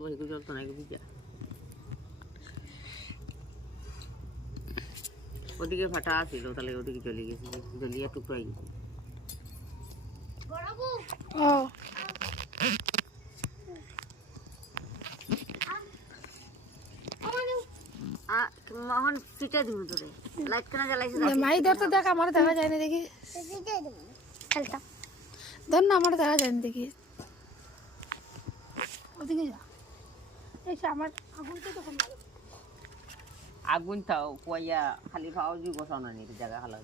ওইগুলো চলতো না এগুলো যা ওদিকে ফাটা ছিল তাহলে ওদিকে জ্বলে গেছে জ্বলিয়া টুকরাই গেছে মোহন সিটা দিব তোরে লাইট কেন জ্বালাইছিস মাই ধর তো দেখ আমার দেখা যায় না দেখি খেলতাম ধর না আমার দেখা যায় না দেখি ওদিকে যা এই আমার আগুনটা তো কম লাগে আগুন তাও পয়য়া খালি খাও জি গোছাও না নিতে জায়গা হালা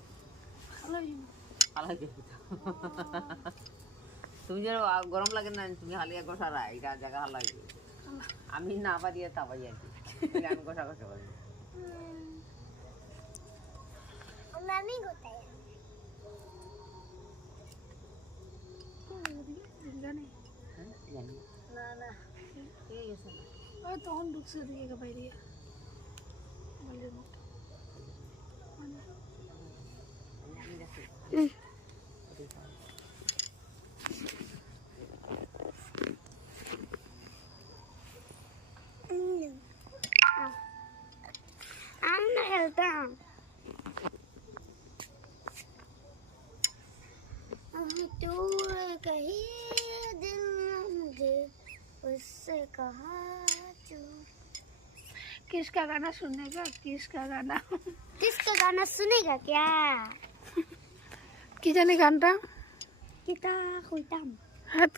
হালা তুমি যে গরম লাগে না তুমি হালিয়া গোছারা এটা জায়গা হালা আমি না পারিয়া তা পাই আর কি আমি গোছা গোছা করি আমি গোটাই জানি জানি না না ঠিক আছে ওই তখন ঢুকছে ওদিকে বাইরে বলের মতো আমরা খেলতাম दूर कहीं दिल मुझे उससे कहा जो किसका गाना सुनेगा किसका गाना सुनेगा क्या কি জানি গানটা kita खुलताम হাত